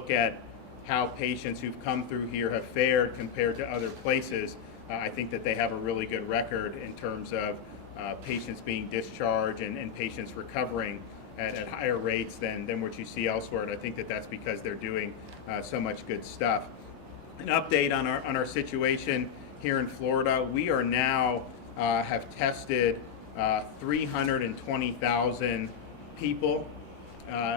look at how patients who've come through here have fared compared to other places, I think that they have a really good record in terms of patients being discharged and patients recovering at higher rates than what you see elsewhere. And I think that that's because they're doing so much good stuff. An update on our situation here in Florida. We are now have tested 320,000 people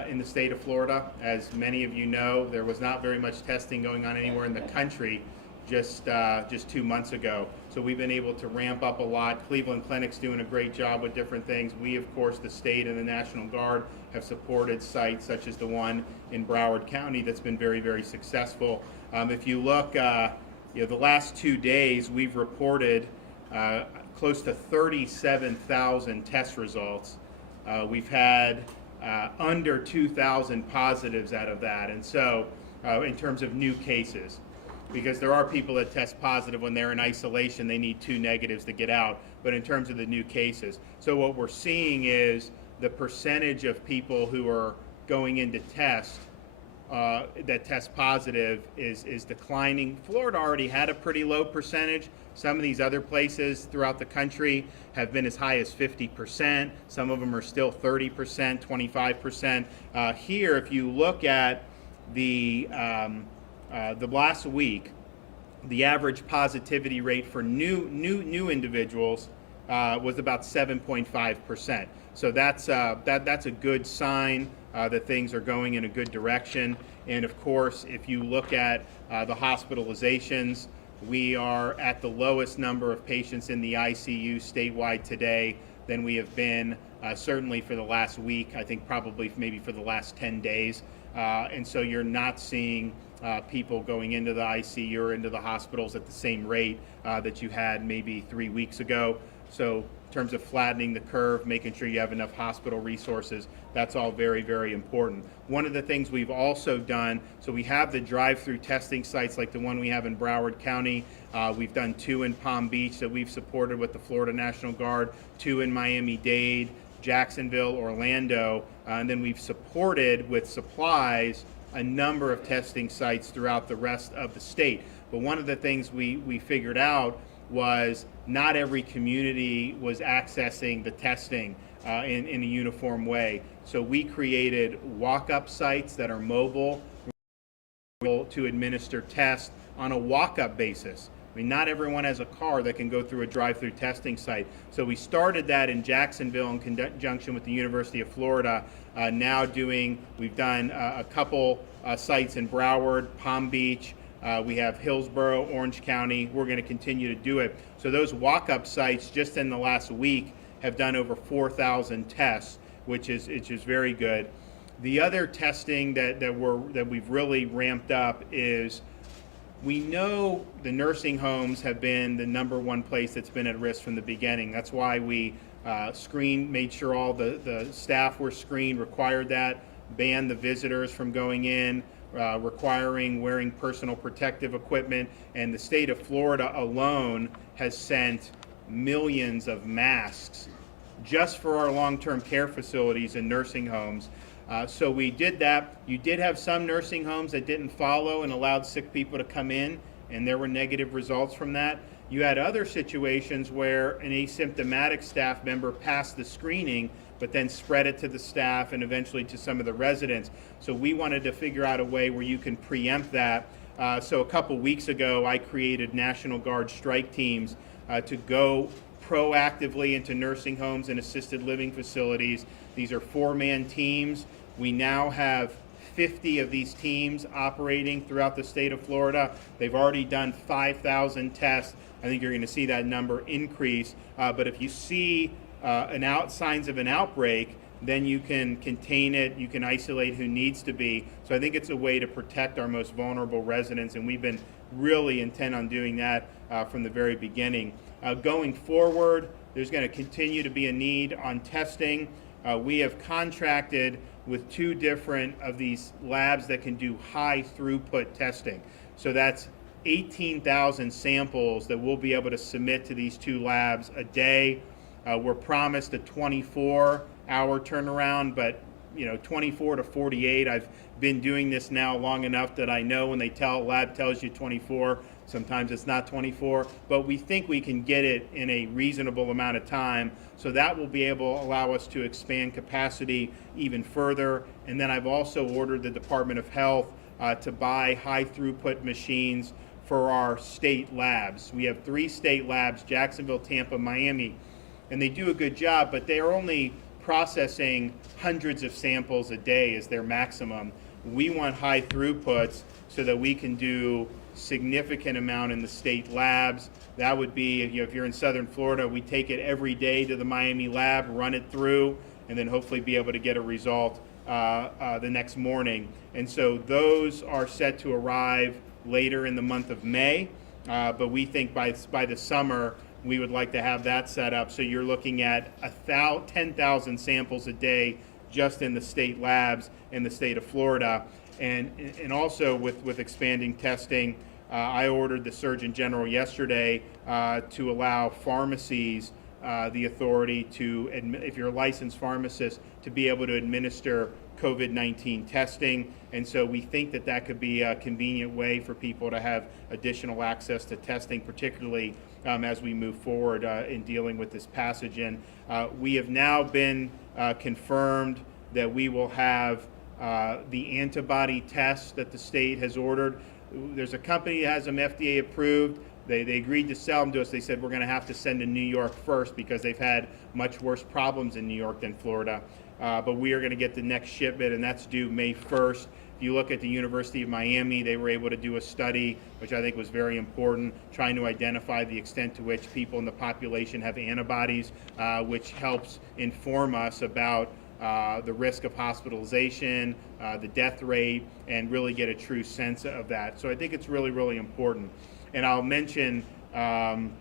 in the state of Florida. As many of you know, there was not very much testing going on anywhere in the country just 2 months ago. So we've been able to ramp up a lot. Cleveland Clinic's doing a great job with different things. We, of course, the state and the National Guard have supported sites such as the one in Broward County that's been very, very successful. If you look, the last 2 days we've reported close to 37,000 test results. We've had under 2,000 positives out of that, and so in terms of new cases, because there are people that test positive when they're in isolation, they need 2 negatives to get out, but in terms of the new cases. So what we're seeing is the percentage of people who are going in to test that test positive is declining. Florida already had a pretty low percentage. Some of these other places throughout the country have been as high as 50%. Some of them are still 30%, 25%. Here, if you look at the last week, the average positivity rate for new individuals was about 7.5%. So that's a good sign that things are going in a good direction. And of course, if you look at the hospitalizations, we are at the lowest number of patients in the ICU statewide today than we have been certainly for the last week. I think probably maybe for the last 10 days. And so you're not seeing people going into the ICU or into the hospitals at the same rate that you had maybe 3 weeks ago. So in terms of flattening the curve, making sure you have enough hospital resources, that's all very, very important. One of the things we've also done, so we have the drive-through testing sites like the one we have in Broward County. We've done 2 in Palm Beach that we've supported with the Florida National Guard, 2 in Miami-Dade, Jacksonville, Orlando, and then we've supported with supplies a number of testing sites throughout the rest of the state. But one of the things we figured out was not every community was accessing the testing in a uniform way. So we created walk-up sites that are mobile to administer tests on a walk-up basis. I mean, not everyone has a car that can go through a drive-through testing site. So we started that in Jacksonville in conjunction with the University of Florida. We've done a couple sites in Broward, Palm Beach. We have Hillsborough, Orange County. We're going to continue to do it. So those walk-up sites just in the last week have done over 4,000 tests, which is very good. The other testing that we've really ramped up is, we know the nursing homes have been the #1 place that's been at risk from the beginning. That's why we made sure all the staff were screened, required that, banned the visitors from going in, requiring wearing personal protective equipment. And the state of Florida alone has sent millions of masks just for our long-term care facilities and nursing homes. So we did that. You did have some nursing homes that didn't follow and allowed sick people to come in, and there were negative results from that. You had other situations where an asymptomatic staff member passed the screening, but then spread it to the staff and eventually to some of the residents. So we wanted to figure out a way where you can preempt that. So a couple weeks ago, I created National Guard strike teams to go proactively into nursing homes and assisted living facilities. These are 4-man teams. We now have 50 of these teams operating throughout the state of Florida. They've already done 5,000 tests. I think you're going to see that number increase. But if you see signs of an outbreak, then you can contain it, you can isolate who needs to be. So I think it's a way to protect our most vulnerable residents, and we've been really intent on doing that from the very beginning. Going forward, there's going to continue to be a need on testing. We have contracted with 2 different of these labs that can do high throughput testing. So that's 18,000 samples that we'll be able to submit to these 2 labs a day. We're promised a 24-hour turnaround, but 24 to 48. I've been doing this now long enough that I know when lab tells you 24, sometimes it's not 24, but we think we can get it in a reasonable amount of time. So that will be able to allow us to expand capacity even further. And then I've also ordered the Department of Health to buy high throughput machines for our state labs. We have 3 state labs, Jacksonville, Tampa, Miami, and they do a good job, but they are only processing hundreds of samples a day as their maximum. We want high throughputs so that we can do significant amount in the state labs. That would be, if you're in Southern Florida, we take it every day to the Miami lab, run it through, and then hopefully be able to get a result the next morning. And so those are set to arrive later in the month of May, but we think by the summer we would like to have that set up. So you're looking at 10,000 samples a day just in the state labs in the state of Florida. And also with expanding testing, I ordered the Surgeon General yesterday to allow pharmacies the authority to, if you're a licensed pharmacist, to be able to administer COVID-19 testing. And so we think that that could be a convenient way for people to have additional access to testing, particularly as we move forward in dealing with this pathogen. We have now been confirmed that we will have the antibody test that the state has ordered. There's a company that has them FDA approved. They agreed to sell them to us. They said we're going to have to send to New York first because they've had much worse problems in New York than Florida. But we are going to get the next shipment, and that's due May 1st. If you look at the University of Miami, they were able to do a study, which I think was very important, trying to identify the extent to which people in the population have antibodies, which helps inform us about the risk of hospitalization, the death rate, and really get a true sense of that. So I think it's really, really important. And I'll mention, and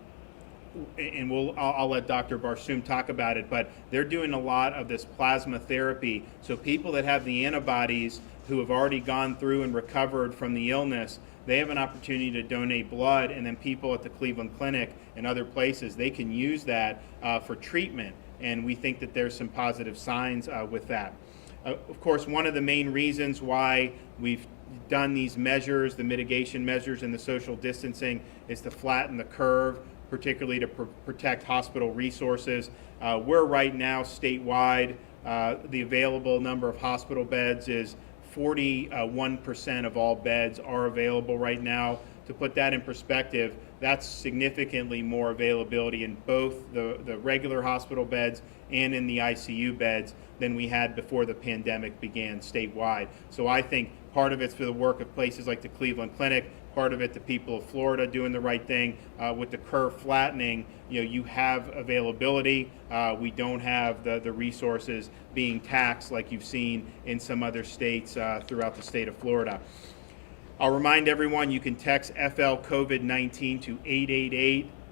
I'll let Dr. Barsoom talk about it, but they're doing a lot of this plasma therapy. So people that have the antibodies who have already gone through and recovered from the illness, they have an opportunity to donate blood, and then people at the Cleveland Clinic and other places, they can use that for treatment. And we think that there's some positive signs with that. Of course, one of the main reasons why we've done these measures, the mitigation measures and the social distancing, is to flatten the curve, particularly to protect hospital resources. We're right now statewide, the available number of hospital beds is 41% of all beds are available right now. To put that in perspective, that's significantly more availability in both the regular hospital beds and in the ICU beds than we had before the pandemic began statewide. So I think part of it's for the work of places like the Cleveland Clinic, part of it the people of Florida doing the right thing. With the curve flattening, you have availability. We don't have the resources being taxed like you've seen in some other states throughout the state of Florida. I'll remind everyone you can text FL COVID-19 to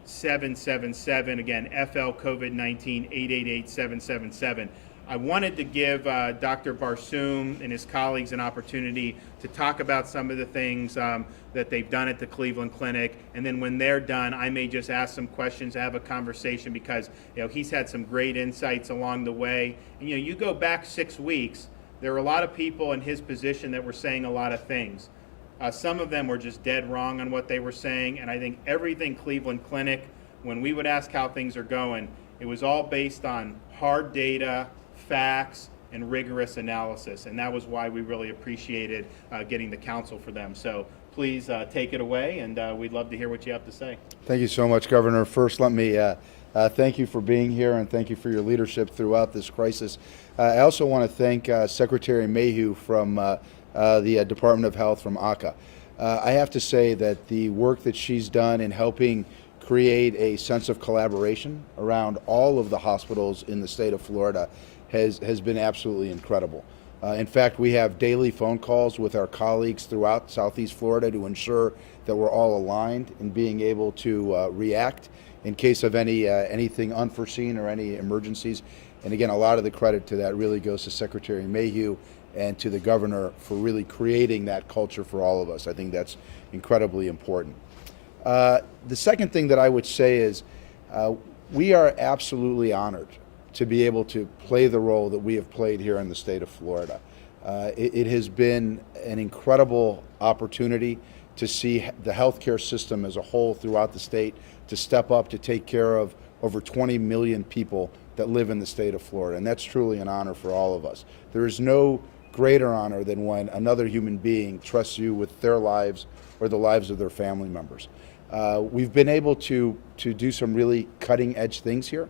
888-777. Again, FL COVID-19, 888-777. I wanted to give Dr. Barsoom and his colleagues an opportunity to talk about some of the things that they've done at the Cleveland Clinic, and then when they're done, I may just ask some questions, have a conversation, because he's had some great insights along the way. And you go back 6 weeks, there were a lot of people in his position that were saying a lot of things. Some of them were just dead wrong on what they were saying, and I think everything Cleveland Clinic, when we would ask how things are going, it was all based on hard data, facts, and rigorous analysis, and that was why we really appreciated getting the counsel for them. So please take it away, and we'd love to hear what you have to say. Thank you so much, Governor. First, let me thank you for being here, and thank you for your leadership throughout this crisis. I also want to thank Secretary Mayhew from the Department of Health, from ACA. I have to say that the work that she's done in helping create a sense of collaboration around all of the hospitals in the state of Florida has been absolutely incredible. In fact, we have daily phone calls with our colleagues throughout Southeast Florida to ensure that we're all aligned in being able to react in case of anything unforeseen or any emergencies. And again, a lot of the credit to that really goes to Secretary Mayhew and to the governor for really creating that culture for all of us. I think that's incredibly important. The second thing that I would say is we are absolutely honored to be able to play the role that we have played here in the state of Florida. It has been an incredible opportunity to see the healthcare system as a whole throughout the state to step up to take care of over 20 million people that live in the state of Florida, and that's truly an honor for all of us. There is no greater honor than when another human being trusts you with their lives or the lives of their family members. We've been able to do some really cutting-edge things here.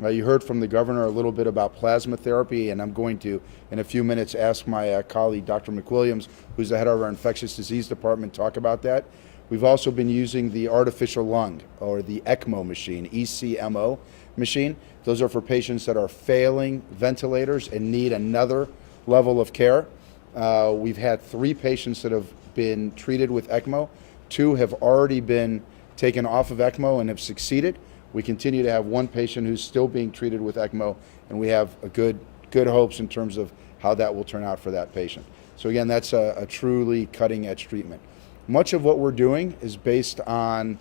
You heard from the governor a little bit about plasma therapy, and I'm going to, in a few minutes, ask my colleague, Dr. McWilliams, who's the head of our infectious disease department, talk about that. We've also been using the artificial lung, or the ECMO machine, ECMO machine. Those are for patients that are failing ventilators and need another level of care. We've had 3 patients that have been treated with ECMO. 2 have already been taken off of ECMO and have succeeded. We continue to have 1 patient who's still being treated with ECMO, and we have a good hopes in terms of how that will turn out for that patient. So again, that's a truly cutting-edge treatment. Much of what we're doing is based on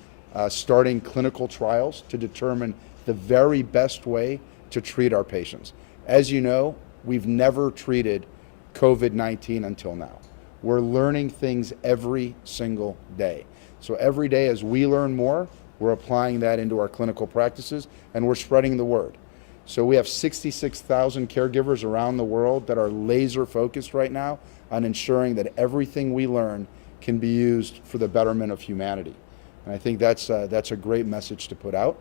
starting clinical trials to determine the very best way to treat our patients. As you know, we've never treated COVID-19 until now. We're learning things every single day. So every day as we learn more, we're applying that into our clinical practices, and we're spreading the word. So we have 66,000 caregivers around the world that are laser focused right now on ensuring that everything we learn can be used for the betterment of humanity. And I think that's a great message to put out.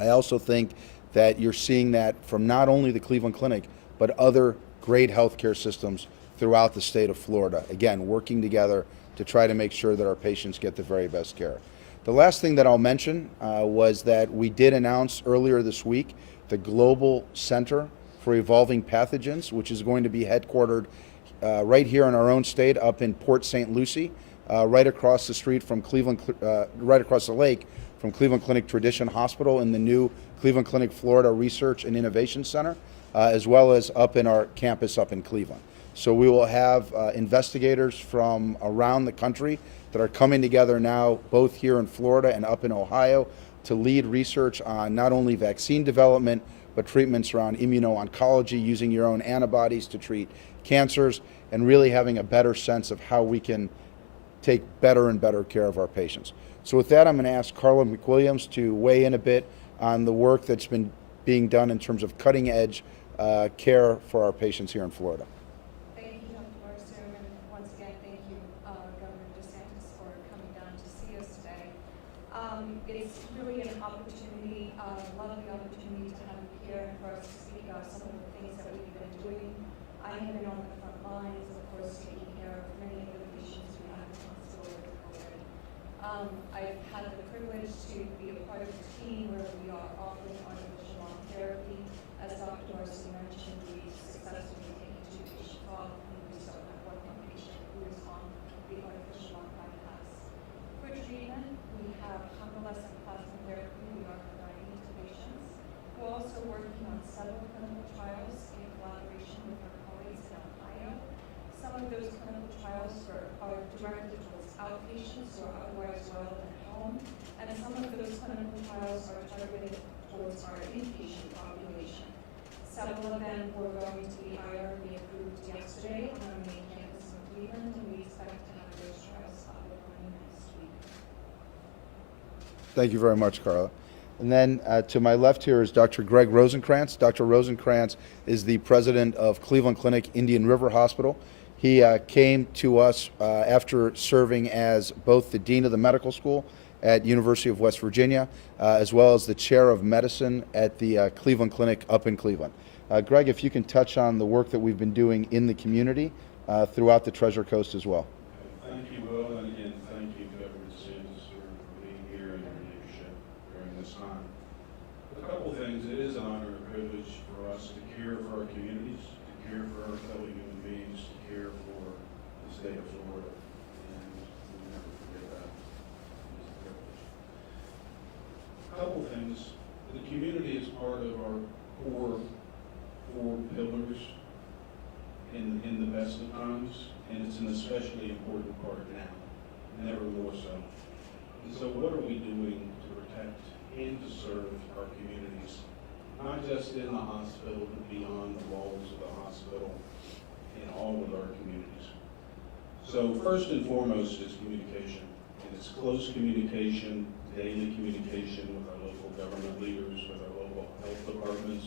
I also think that you're seeing that from not only the Cleveland Clinic, but other great healthcare systems throughout the state of Florida, again, working together to try to make sure that our patients get the very best care. The last thing that I'll mention was that we did announce earlier this week the Global Center for Evolving Pathogens, which is going to be headquartered right here in our own state, up in Port St. Lucie, right across the street from Cleveland, right across the lake from Cleveland Clinic Tradition Hospital in the new Cleveland Clinic Florida Research and Innovation Center, as well as up in our campus up in Cleveland. So we will have investigators from around the country that are coming together now, both here in Florida and up in Ohio, to lead research on not only vaccine development, but treatments around immuno-oncology, using your own antibodies to treat cancers, and really having a better sense of how we can take better and better care of our patients. So with that, I'm going to ask Carla McWilliams to weigh in a bit on the work that's been being done in terms of cutting-edge care for our patients here in Florida. Thank you, Dr. Barstow, and once again, thank you, Governor DeSantis, for coming down to see us today. It's really an opportunity, a lovely opportunity to have you here and for us to speak about some of the things that we've been doing. I have been on the front lines, of course, taking care of many of the patients we have in the hospital with COVID. I've had the privilege to be a part of a team where we are offering artificial lung therapy. As Dr. Barstow mentioned, we successfully taken 2 patients off, and we still have 1 more patient who is on the artificial lung bypass. For treatment, we have convalescent plasma therapy we are providing to patients. We're also working on several clinical trials in collaboration with our colleagues in Ohio. Some of those clinical trials are directed towards outpatients who are otherwise well at home, and some of those clinical trials are targeted towards our inpatient population. Several of them were going to be IRB approved yesterday on our main campus in Cleveland, and we expect to have those trials up and running next week. Thank you very much, Carla. And then to my left here is Dr. Greg Rosenkrantz. Dr. Rosenkrantz is the president of Cleveland Clinic Indian River Hospital. He came to us after serving as both the dean of the medical school at University of West Virginia, as well as the chair of medicine at the Cleveland Clinic up in Cleveland. Greg, if you can touch on the work that we've been doing in the community throughout the Treasure Coast as well. Thank you, Will, and again, thank you, Governor DeSantis, for being here and your leadership during this time. A couple things. It is an honor and privilege for us to care for our communities, to care for our fellow human beings, to care for the state of Florida, and we'll never forget that. It is a privilege. A couple things. The community is part of our core 4 pillars in the best of times, and it's an especially important part now, never more so. And so what are we doing to protect and to serve our communities, not just in the hospital, but beyond the walls of the hospital in all of our communities. So first and foremost is communication, and it's close communication, daily communication with our local government leaders, with our local health departments,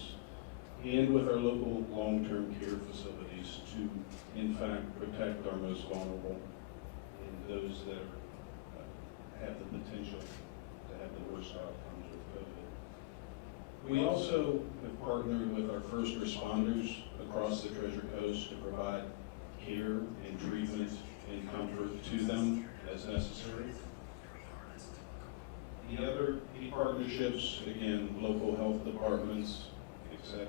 and with our local long-term care facilities to, in fact, protect our most vulnerable and those that have the potential to have the worst outcomes with COVID. We also have partnered with our first responders across the Treasure Coast to provide care and treatment and comfort to them as necessary. The other key partnerships, again, local health departments, etc.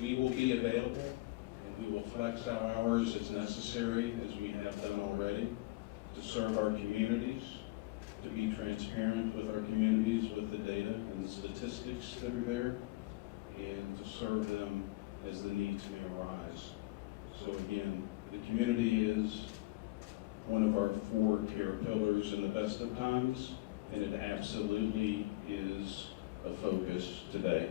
We will be available and we will flex our hours as necessary, as we have done already, to serve our communities, to be transparent with our communities with the data and the statistics that are there, and to serve them as the needs may arise. So again, the community is one of our 4 care pillars in the best of times, and it absolutely is a focus today.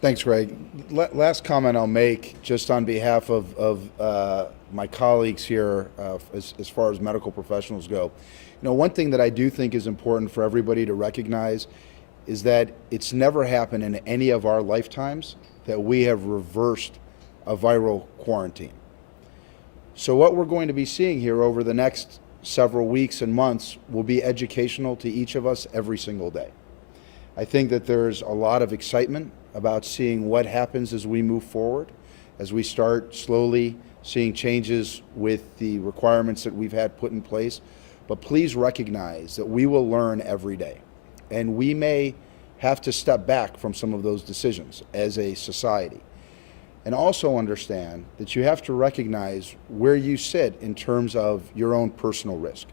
Thanks, Greg. Last comment I'll make, just on behalf of my colleagues here, as far as medical professionals go. You know, one thing that I do think is important for everybody to recognize is that it's never happened in any of our lifetimes that we have reversed a viral quarantine. So what we're going to be seeing here over the next several weeks and months will be educational to each of us every single day. I think that there's a lot of excitement about seeing what happens as we move forward, as we start slowly seeing changes with the requirements that we've had put in place. But please recognize that we will learn every day, and we may have to step back from some of those decisions as a society. And also understand that you have to recognize where you sit in terms of your own personal risk.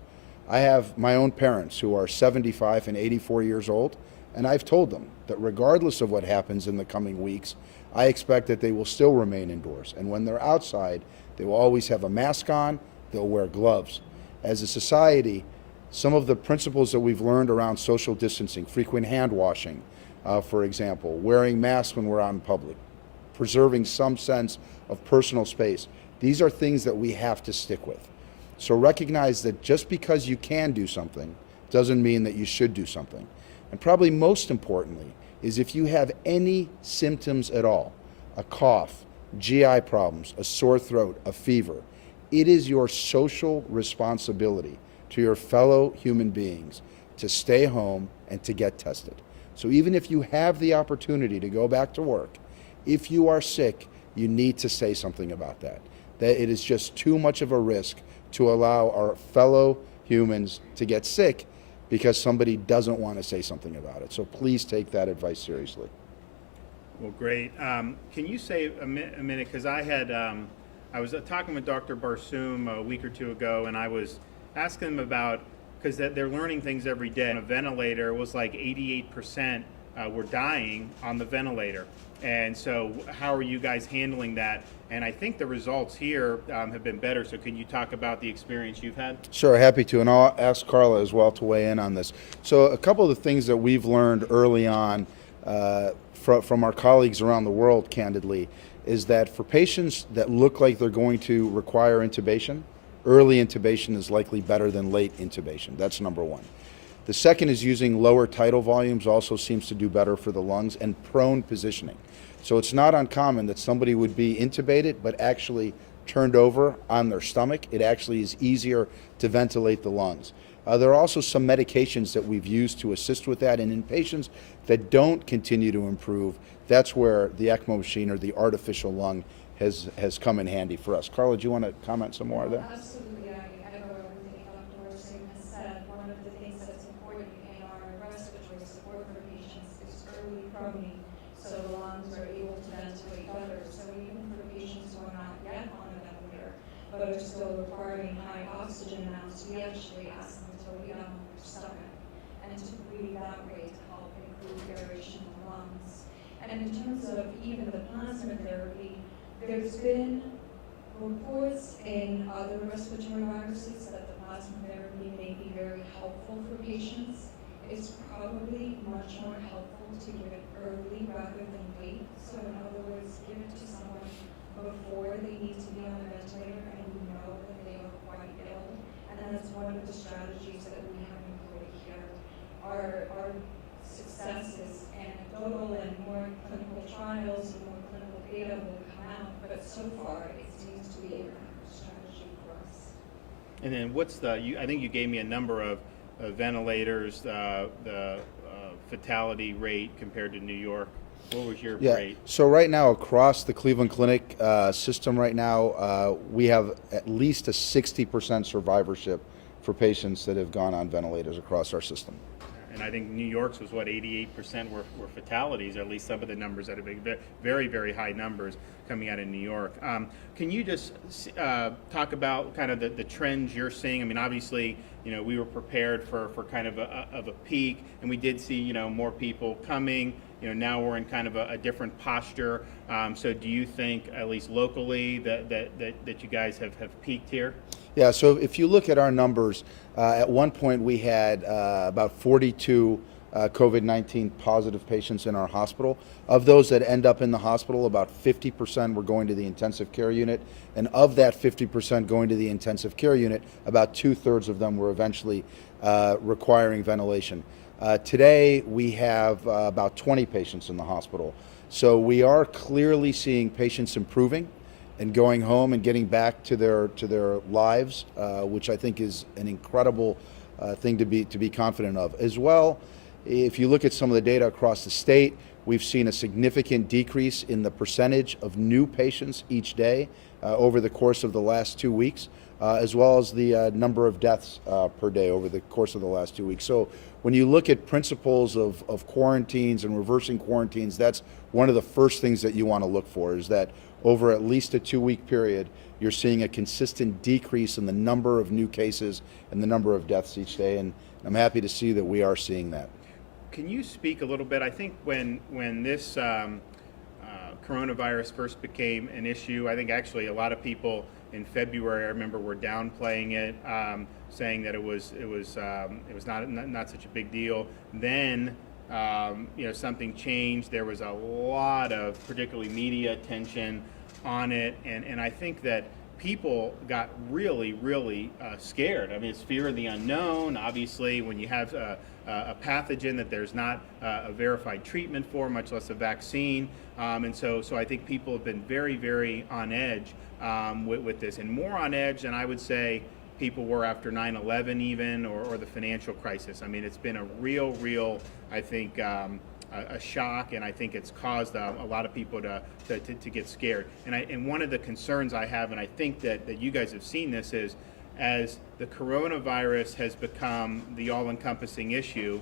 I have my own parents who are 75 and 84 years old, and I've told them that regardless of what happens in the coming weeks, I expect that they will still remain indoors. And when they're outside, they will always have a mask on, they'll wear gloves. As a society, some of the principles that we've learned around social distancing, frequent hand washing, for example, wearing masks when we're out in public, preserving some sense of personal space, these are things that we have to stick with. So recognize that just because you can do something doesn't mean that you should do something. And probably most importantly is if you have any symptoms at all, a cough, GI problems, a sore throat, a fever, it is your social responsibility to your fellow human beings to stay home and to get tested. So even if you have the opportunity to go back to work, if you are sick, you need to say something about that. That it is just too much of a risk to allow our fellow humans to get sick because somebody doesn't want to say something about it. So please take that advice seriously. Well, great. Can you say a minute, because I was talking with Dr. Barsoom a week or two ago, and I was asking them about, because they're learning things every day. On a ventilator, it was like 88% were dying on the ventilator. And so how are you guys handling that? And I think the results here have been better. So can you talk about the experience you've had? Sure, happy to. And I'll ask Carla as well to weigh in on this. So a couple of the things that we've learned early on from our colleagues around the world, candidly, is that for patients that look like they're going to require intubation, early intubation is likely better than late intubation. That's number one. The second is using lower tidal volumes also seems to do better for the lungs, and prone positioning. So it's not uncommon that somebody would be intubated but actually turned over on their stomach. It actually is easier to ventilate the lungs. There are also some medications that we've used to assist with that, and in patients that don't continue to improve, that's where the ECMO machine or the artificial lung has come in handy for us. Carla, do you want to comment some more there? Absolutely, I echo everything Dr. Barsoom has said. One of the things that's important in our respiratory support for patients is early probing, so the lungs are able to ventilate better. So even for patients who are not yet on a ventilator, but are still requiring high oxygen amounts, we actually ask them to lay down on their stomach and to breathe that way to help improve aeration in the lungs. And in terms of even the plasma therapy, there's been reports in other respiratory viruses that the plasma therapy may be very helpful for patients. It's probably much more helpful to give it early rather than wait. So in other words, give it to someone before they need to be on a ventilator and we know that they are quite ill. And that's one of the strategies that we have employed here. Our success is anecdotal and more clinical trials and more clinical data will come out, but so far it seems to be a strategy for us. And then what's I think you gave me a number of ventilators, the fatality rate compared to New York. What was your rate? So right now across the Cleveland Clinic system right now, we have at least a 60% survivorship for patients that have gone on ventilators across our system. And I think New York's was what, 88% were fatalities, or at least some of the numbers that have been very, very high numbers coming out of New York. Can you just talk about kind of the trends you're seeing? I mean, obviously, we were prepared for kind of a peak, and we did see, more people coming. Now we're in kind of a different posture. So do you think, at least locally, that you guys have peaked here? Yeah, so if you look at our numbers, at one point we had about 42 COVID-19 positive patients in our hospital. Of those that end up in the hospital, about 50% were going to the intensive care unit. And of that 50% going to the intensive care unit, about 2/3 of them were eventually requiring ventilation. Today, we have about 20 patients in the hospital. So we are clearly seeing patients improving and going home and getting back to their lives, which I think is an incredible thing to be confident of. As well, if you look at some of the data across the state, we've seen a significant decrease in the percentage of new patients each day over the course of the last 2 weeks, as well as the number of deaths per day over the course of the last 2 weeks. So when you look at principles of quarantines and reversing quarantines, that's one of the first things that you want to look for, is that over at least a 2-week period, you're seeing a consistent decrease in the number of new cases and the number of deaths each day, and I'm happy to see that we are seeing that. Can you speak a little bit? I think when this coronavirus first became an issue, I think actually a lot of people in February, I remember, were downplaying it, saying that it was not such a big deal. Then something changed. There was a lot of particularly media attention on it, and I think that people got really, really scared. I mean, it's fear of the unknown. Obviously, when you have a pathogen that there's not a verified treatment for, much less a vaccine, and so I think people have been very, very on edge with this, and more on edge than I would say people were after 9/11 even, or the financial crisis. I mean, it's been a real, I think, a shock, and I think it's caused a lot of people to get scared. And one of the concerns I have, and I think that you guys have seen this, is as the coronavirus has become the all-encompassing issue,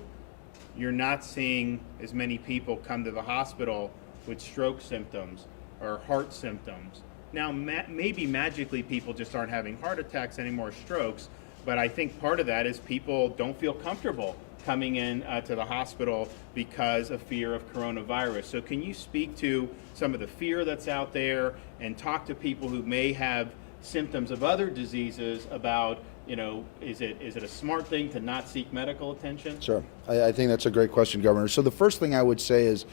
you're not seeing as many people come to the hospital with stroke symptoms or heart symptoms. Now, maybe magically people just aren't having heart attacks anymore, strokes, but I think part of that is people don't feel comfortable coming in to the hospital because of fear of coronavirus. So can you speak to some of the fear that's out there and talk to people who may have symptoms of other diseases about, is it a smart thing to not seek medical attention? Sure. I think that's a great question, Governor. So the first thing I would say is,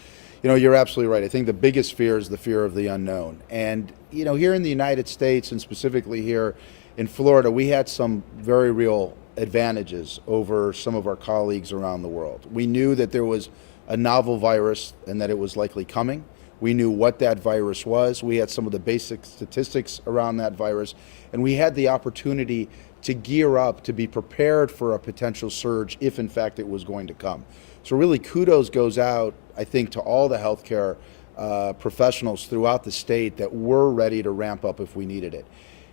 you're absolutely right. I think the biggest fear is the fear of the unknown. And, here in the United States, and specifically here in Florida, we had some very real advantages over some of our colleagues around the world. We knew that there was a novel virus and that it was likely coming. We knew what that virus was. We had some of the basic statistics around that virus, and we had the opportunity to gear up to be prepared for a potential surge if in fact it was going to come. So really kudos goes out, I think, to all the healthcare professionals throughout the state that were ready to ramp up if we needed it.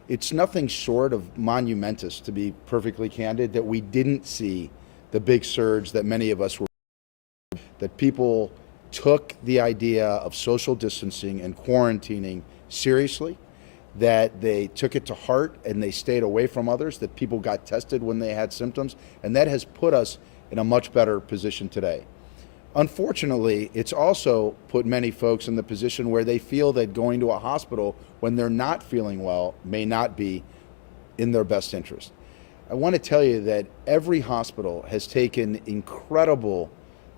It's nothing short of monumentous, to be perfectly candid, that we didn't see the big surge that many of us were, that people took the idea of social distancing and quarantining seriously, that they took it to heart and they stayed away from others, that people got tested when they had symptoms, and that has put us in a much better position today. Unfortunately, it's also put many folks in the position where they feel that going to a hospital when they're not feeling well may not be in their best interest. I want to tell you that every hospital has taken incredible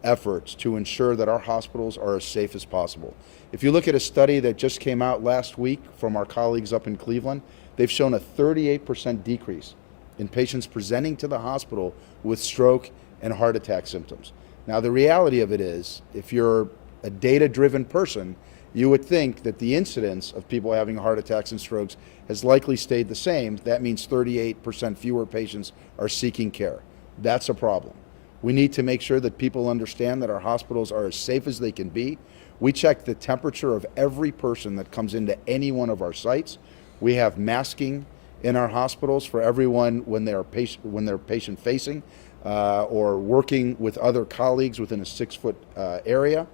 efforts to ensure that our hospitals are as safe as possible. If you look at a study that just came out last week from our colleagues up in Cleveland, they've shown a 38% decrease in patients presenting to the hospital with stroke and heart attack symptoms. Now, the reality of it is, if you're a data-driven person, you would think that the incidence of people having heart attacks and strokes has likely stayed the same. That means 38% fewer patients are seeking care. That's a problem. We need to make sure that people understand that our hospitals are as safe as they can be. We check the temperature of every person that comes into any one of our sites. We have masking in our hospitals for everyone when they're patient facing or working with other colleagues within a 6-foot area.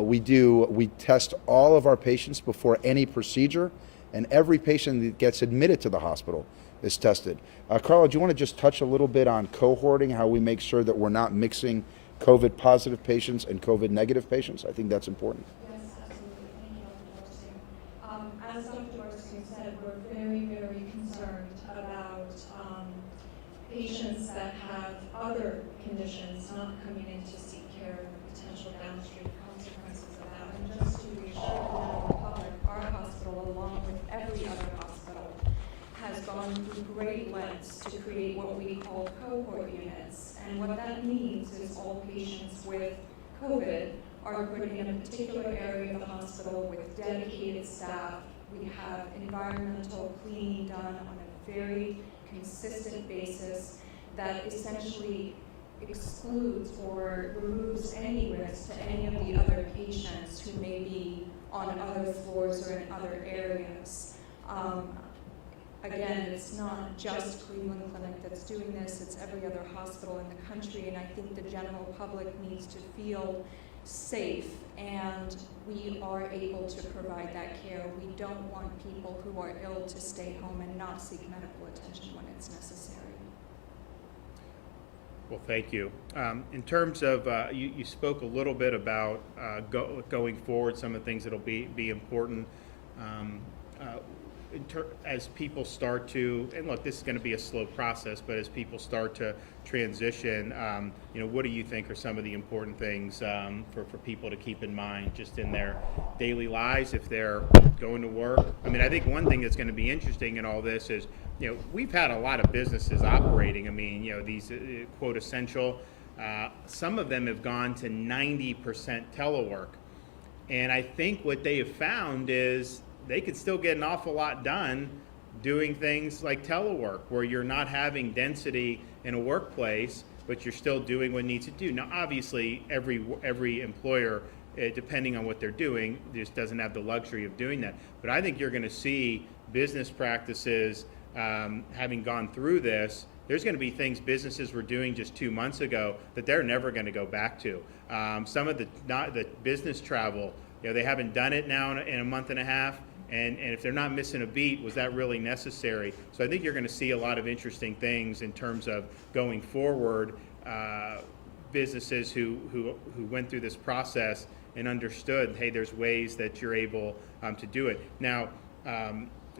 We test all of our patients before any procedure, and every patient that gets admitted to the hospital is tested. Carla, do you want to just touch a little bit on cohorting, how we make sure that we're not mixing COVID positive patients and COVID negative patients? I think that's important. Yes, absolutely. Thank you, Dr. Dorsey. As Dr. Dorsey said, we're very, very concerned about patients that have other conditions not coming in to seek care and the potential downstream consequences of that. And just to reassure the general public, our hospital, along with every other hospital, has gone through great lengths to create what we call cohort units. And what that means is all patients with COVID are put in a particular area of the hospital with dedicated staff. We have environmental cleaning done on a very consistent basis that essentially excludes or removes any risk to any of the other patients who may be on other floors or in other areas. Again, it's not just Cleveland Clinic that's doing this, it's every other hospital in the country, and I think the general public needs to feel safe, and we are able to provide that care. We don't want people who are ill to stay home and not seek medical attention when it's necessary. Well, thank you. In terms of, you spoke a little bit about going forward, some of the things that'll be important. As people start to, and look, this is going to be a slow process, but as people start to transition, what do you think are some of the important things for people to keep in mind just in their daily lives if they're going to work? I mean, I think one thing that's going to be interesting in all this is, we've had a lot of businesses operating. I mean, these quote essential, some of them have gone to 90% telework. And I think what they have found is they could still get an awful lot done doing things like telework, where you're not having density in a workplace, but you're still doing what needs to do. Now, obviously, every employer, depending on what they're doing, just doesn't have the luxury of doing that. But I think you're going to see business practices, having gone through this, there's going to be things businesses were doing just 2 months ago that they're never going to go back to. Some of the business travel, they haven't done it now in a month and a half. And if they're not missing a beat, was that really necessary? So I think you're going to see a lot of interesting things in terms of going forward. Businesses who went through this process and understood, hey, there's ways that you're able to do it. Now,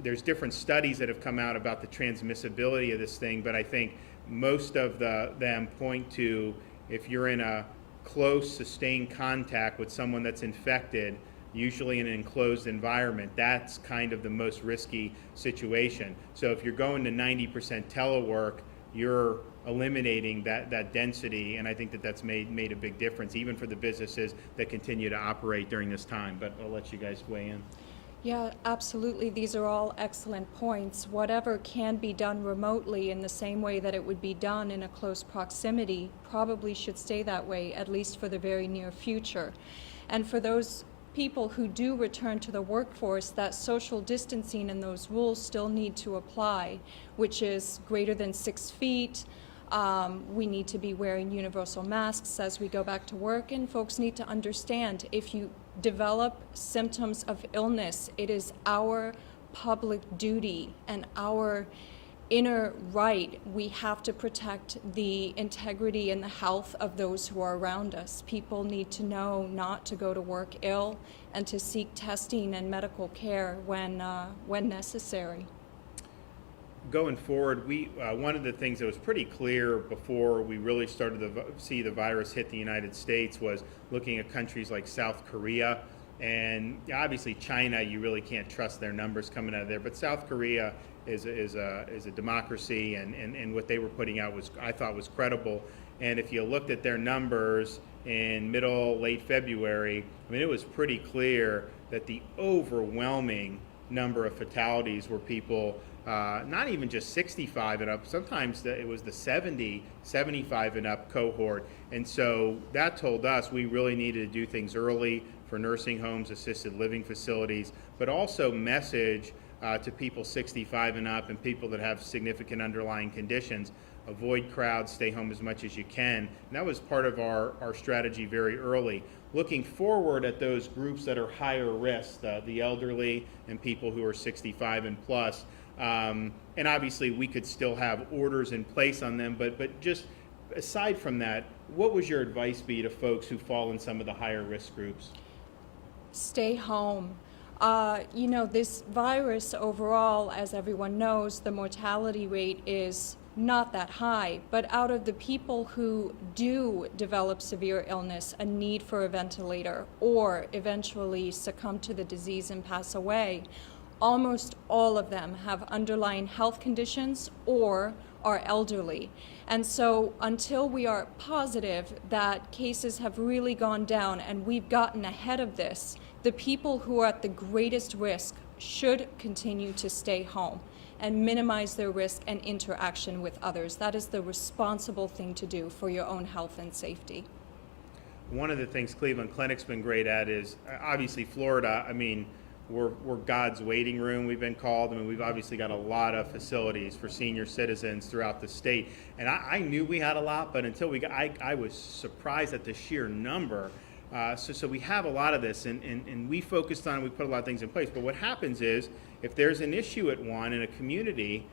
there's different studies that have come out about the transmissibility of this thing, but I think most of them point to, if you're in a close, sustained contact with someone that's infected, usually in an enclosed environment, that's kind of the most risky situation. So if you're going to 90% telework, you're eliminating that density, and I think that's made a big difference, even for the businesses that continue to operate during this time. But I'll let you guys weigh in. Yeah, absolutely. These are all excellent points. Whatever can be done remotely in the same way that it would be done in a close proximity probably should stay that way, at least for the very near future. And for those people who do return to the workforce, that social distancing and those rules still need to apply, which is greater than 6 feet. We need to be wearing universal masks as we go back to work, and folks need to understand, if you develop symptoms of illness, it is our public duty and our inner right. We have to protect the integrity and the health of those who are around us. People need to know not to go to work ill and to seek testing and medical care when necessary. going forward, we one of the things that was pretty clear before we really started to see the virus hit the United States was looking at countries like South Korea, and obviously China. You really can't trust their numbers coming out of there, but South Korea is a democracy, and what they were putting out was, I thought, was credible. And if you looked at their numbers in late February, I mean, it was pretty clear that the overwhelming number of fatalities were people, not even just 65 and up, sometimes it was the 70, 75 and up cohort. And so that told us we really needed to do things early for nursing homes, assisted living facilities, but also message to people 65 and up and people that have significant underlying conditions. Avoid crowds, stay home as much as you can. And that was part of our strategy very early. Looking forward at those groups that are higher risk, the elderly and people who are 65 and plus. And obviously we could still have orders in place on them, but just aside from that, what would your advice be to folks who fall in some of the higher risk groups? Stay home. You know, this virus overall, as everyone knows, the mortality rate is not that high, but out of the people who do develop severe illness, a need for a ventilator, or eventually succumb to the disease and pass away, almost all of them have underlying health conditions or are elderly. And so until we are positive that cases have really gone down and we've gotten ahead of this, the people who are at the greatest risk should continue to stay home and minimize their risk and interaction with others. That is the responsible thing to do for your own health and safety. One of the things Cleveland Clinic's been great at is, obviously Florida, I mean, we're God's waiting room, we've been called. I mean, we've obviously got a lot of facilities for senior citizens throughout the state. And I knew we had a lot, but until we got, I was surprised at the sheer number. So we have a lot of this, and we focused on it, we put a lot of things in place. But what happens is, if there's an issue at one in a community,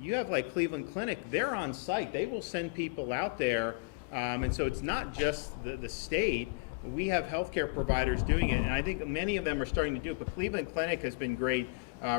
you have like Cleveland Clinic, they're on site. They will send people out there. And so it's not just the state. We have healthcare providers doing it, and I think many of them are starting to do it. But Cleveland Clinic has been great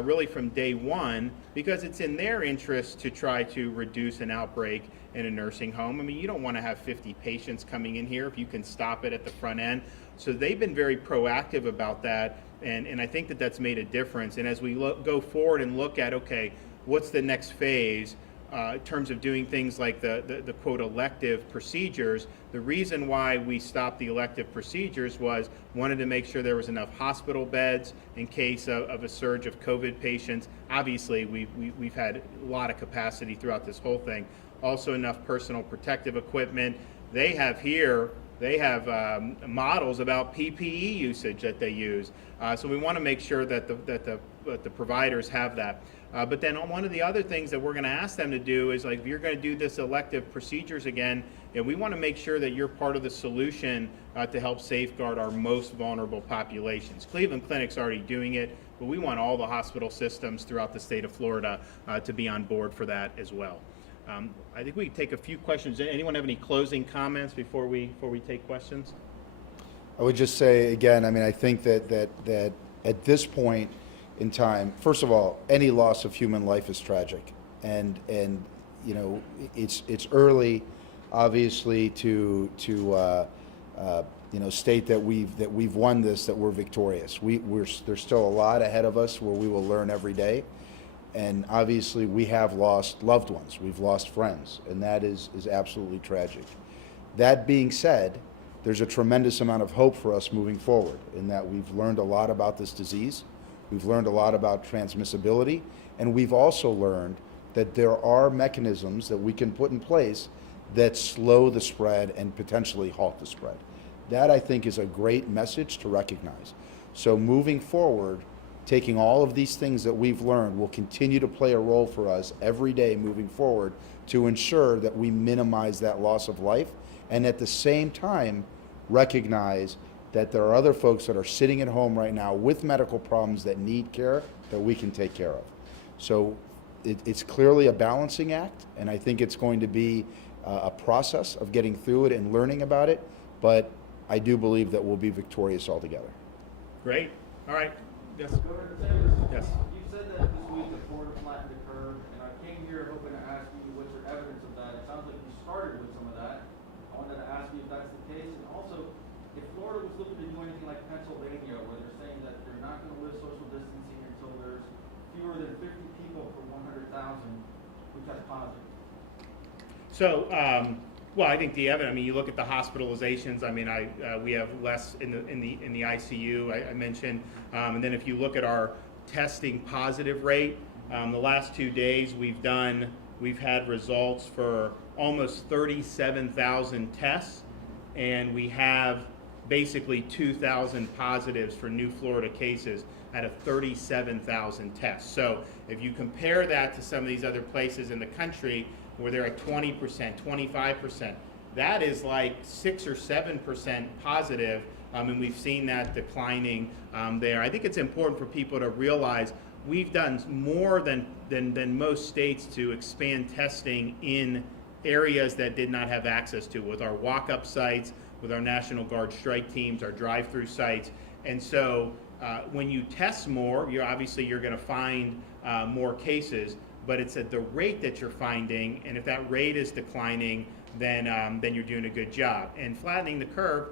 really from day one, because it's in their interest to try to reduce an outbreak in a nursing home. I mean, you don't want to have 50 patients coming in here if you can stop it at the front end. So they've been very proactive about that, and I think that that's made a difference. And as we go forward and look at, okay, what's the next phase in terms of doing things like the quote elective procedures, the reason why we stopped the elective procedures was wanted to make sure there was enough hospital beds in case of a surge of COVID patients. Obviously, we've had a lot of capacity throughout this whole thing. Also enough personal protective equipment. They have models about PPE usage that they use. So we want to make sure that the providers have that. But then one of the other things that we're going to ask them to do is, like, if you're going to do this elective procedures again, we want to make sure that you're part of the solution to help safeguard our most vulnerable populations. Cleveland Clinic's already doing it, but we want all the hospital systems throughout the state of Florida to be on board for that as well. I think we can take a few questions. Anyone have any closing comments before we take questions? I would just say again, I mean, I think that at this point in time, first of all, any loss of human life is tragic, and you know, it's early, obviously, to you know, state that we've won this, that we're victorious. There's still a lot ahead of us where we will learn every day. And obviously we have lost loved ones, we've lost friends, and that is absolutely tragic. That being said, there's a tremendous amount of hope for us moving forward, in that we've learned a lot about this disease, we've learned a lot about transmissibility, and we've also learned that there are mechanisms that we can put in place that slow the spread and potentially halt the spread. That, I think, is a great message to recognize. So moving forward, taking all of these things that we've learned will continue to play a role for us every day moving forward to ensure that we minimize that loss of life, and at the same time recognize that there are other folks that are sitting at home right now with medical problems that need care that we can take care of. So it's clearly a balancing act, and I think it's going to be a process of getting through it and learning about it, but I do believe that we'll be victorious altogether. Great. All right. Yes. Governor DeSantis, Yes. you said that this week that Florida flattened the curve, and I came here hoping to ask you what's your evidence of that. It sounds like you started with some of that. I wanted to ask you if that's the case, and also if Florida was looking to do anything like Pennsylvania, where they're saying that they're not going to lift social distancing until there's fewer than 50 people per 100,000 who test positive. So, well, I think the evidence. I mean, you look at the hospitalizations. I mean, we have less in the ICU. I mentioned, and then if you look at our testing positive rate, the last 2 days we've had results for almost 37,000 tests, and we have basically 2,000 positives for new Florida cases out of 37,000 tests. So if you compare that to some of these other places in the country where they're at 20%, 25%, that is like 6 or 7% positive, and we've seen that declining there. I think it's important for people to realize we've done more than most states to expand testing in areas that did not have access to, with our walk-up sites, with our National Guard strike teams, our drive-through sites. And so when you test more, you're going to find more cases, but it's at the rate that you're finding, and if that rate is declining, then you're doing a good job. And flattening the curve,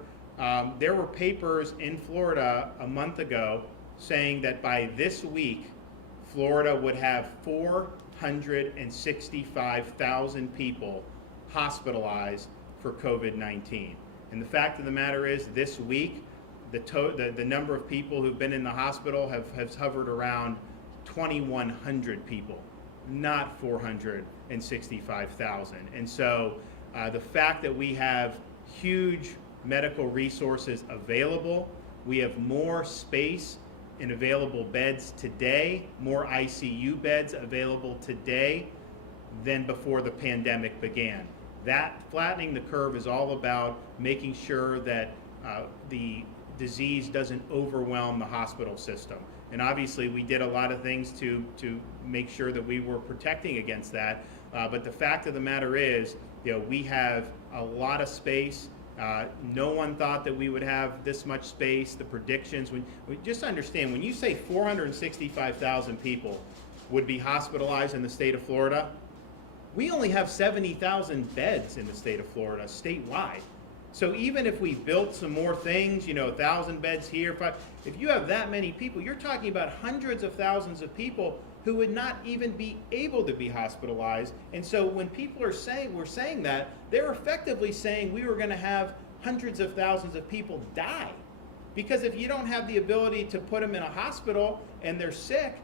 there were papers in Florida a month ago saying that by this week, Florida would have 465,000 people hospitalized for COVID-19. And the fact of the matter is, this week, the number of people who've been in the hospital has hovered around 2,100 people, not 465,000. And so the fact that we have huge medical resources available, we have more space in available beds today, more ICU beds available today than before the pandemic began. That flattening the curve is all about making sure that the disease doesn't overwhelm the hospital system. And obviously we did a lot of things to make sure that we were protecting against that. But the fact of the matter is, we have a lot of space. No one thought that we would have this much space. The predictions, just understand, when you say 465,000 people would be hospitalized in the state of Florida, we only have 70,000 beds in the state of Florida statewide. So even if we built some more things, 1,000 beds here, if you have that many people, you're talking about hundreds of thousands of people who would not even be able to be hospitalized. And so when people are saying, we're saying that, they're effectively saying we were going to have hundreds of thousands of people die. Because if you don't have the ability to put them in a hospital and they're sick,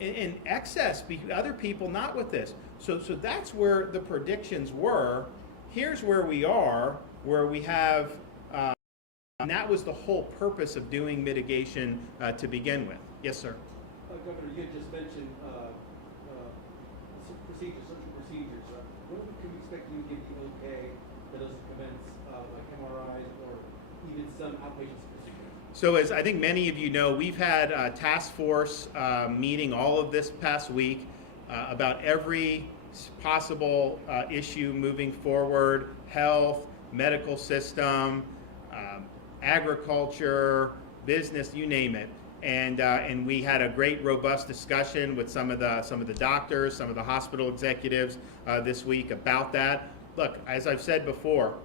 in excess, other people not with this. So that's where the predictions were. Here's where we are, where we have, and that was the whole purpose of doing mitigation to begin with. Yes, sir. Governor, you had just mentioned surgical procedures. When can we expect you to give the okay for those to commence, like MRIs or even some outpatient procedures? So as I think many of you know, we've had a task force meeting all of this past week about every possible issue moving forward: health, medical system, agriculture, business, you name it. And we had a great, robust discussion with some of the doctors, some of the hospital executives this week about that. Look, as I've said before,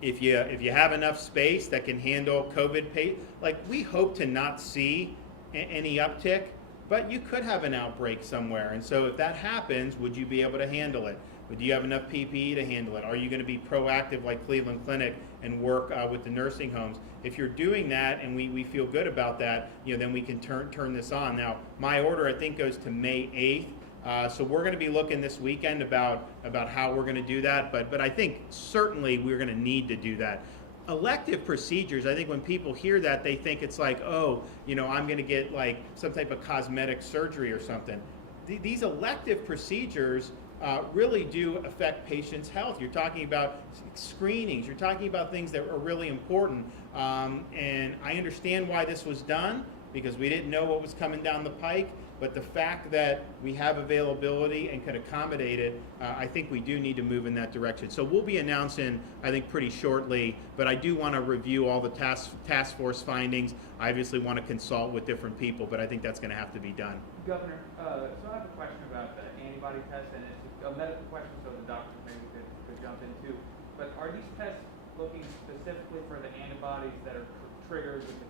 if you have enough space that can handle COVID, we hope to not see any uptick, but you could have an outbreak somewhere. And so if that happens, would you be able to handle it? Do you have enough PPE to handle it? Are you going to be proactive like Cleveland Clinic and work with the nursing homes? If you're doing that, and we feel good about that, then we can turn this on. Now, my order, I think, goes to May 8th. So we're going to be looking this weekend about how we're going to do that. But I think certainly we're going to need to do that. Elective procedures, I think when people hear that, they think it's like, oh, I'm going to get like some type of cosmetic surgery or something. These elective procedures really do affect patients' health. You're talking about screenings. You're talking about things that are really important. And I understand why this was done, because we didn't know what was coming down the pike. But the fact that we have availability and can accommodate it, I think we do need to move in that direction. So we'll be announcing, I think, pretty shortly, but I do want to review all the task force findings. I obviously want to consult with different people, but I think that's going to have to be done. Governor, so I have a question about the antibody test, and it's a medical question, so the doctors maybe could jump in too. But are these tests looking specifically for the antibodies that are triggered with the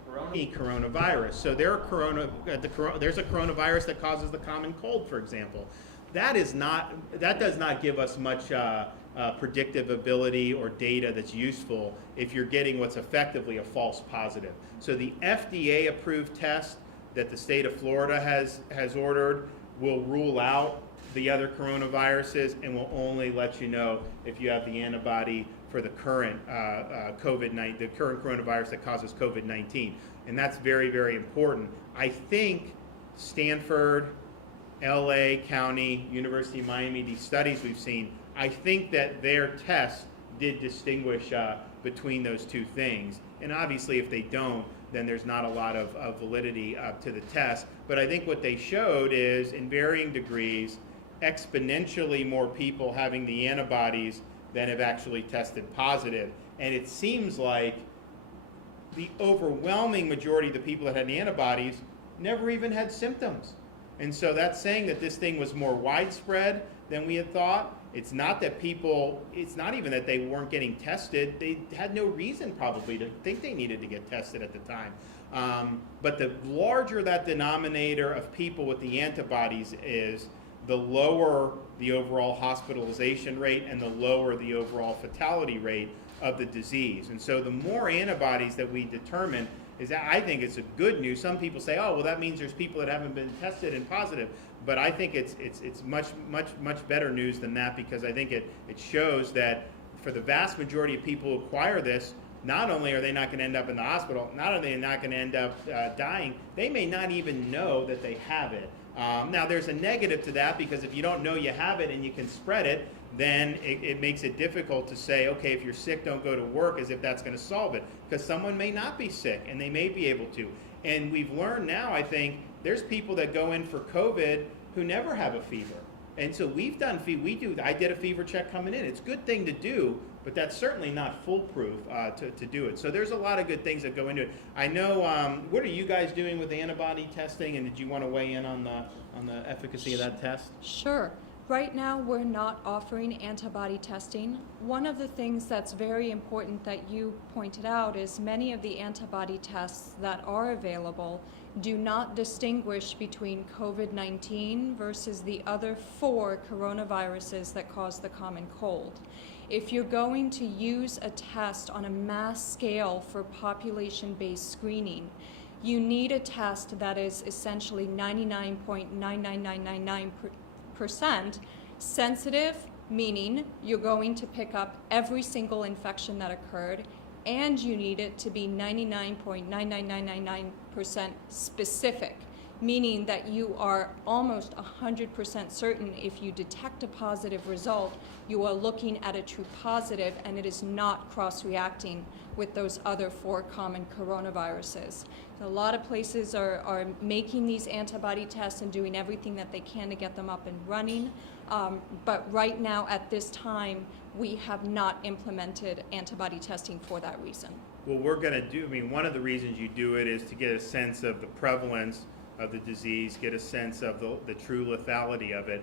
coronavirus? So there's a coronavirus that causes the common cold, for example. That does not give us much predictive ability or data that's useful if you're getting what's effectively a false positive. So the FDA approved test that the state of Florida has ordered will rule out the other coronaviruses and will only let you know if you have the antibody for the current COVID-19, the current coronavirus that causes COVID-19. And that's very, very important. I think Stanford, LA County, University of Miami, these studies we've seen, I think that their test did distinguish between those two things. And obviously if they don't, then there's not a lot of validity to the test. But I think what they showed is, in varying degrees, exponentially more people having the antibodies than have actually tested positive. And it seems like the overwhelming majority of the people that had the antibodies never even had symptoms. And so that's saying that this thing was more widespread than we had thought. It's not that it's not even that they weren't getting tested. They had no reason probably to think they needed to get tested at the time. But the larger that denominator of people with the antibodies is, the lower the overall hospitalization rate and the lower the overall fatality rate of the disease. And so the more antibodies that we determine, I think it's a good news. Some people say, oh, well, that means there's people that haven't been tested and positive. But I think it's much better news than that, because I think it shows that for the vast majority of people who acquire this, not only are they not going to end up in the hospital, not only are they not going to end up dying, they may not even know that they have it. Now, there's a negative to that, because if you don't know you have it and you can spread it, then it makes it difficult to say, okay, if you're sick, don't go to work, as if that's going to solve it, because someone may not be sick and they may be able to. And we've learned now, I think, there's people that go in for COVID who never have a fever. And so I did a fever check coming in. It's a good thing to do, but that's certainly not foolproof to do it. So there's a lot of good things that go into it. I know, what are you guys doing with antibody testing, and did you want to weigh in on the efficacy of that test? Sure. Right now, we're not offering antibody testing. One of the things that's very important that you pointed out is many of the antibody tests that are available do not distinguish between COVID-19 versus the other 4 coronaviruses that cause the common cold. If you're going to use a test on a mass scale for population-based screening, you need a test that is essentially 99.99999% sensitive, meaning you're going to pick up every single infection that occurred, and you need it to be 99.99999% specific, meaning that you are almost 100% certain if you detect a positive result, you are looking at a true positive and it is not cross-reacting with those other 4 common coronaviruses. So a lot of places are making these antibody tests and doing everything that they can to get them up and running. But right now, at this time, we have not implemented antibody testing for that reason. Well, we're going to do, one of the reasons you do it is to get a sense of the prevalence of the disease, get a sense of the true lethality of it,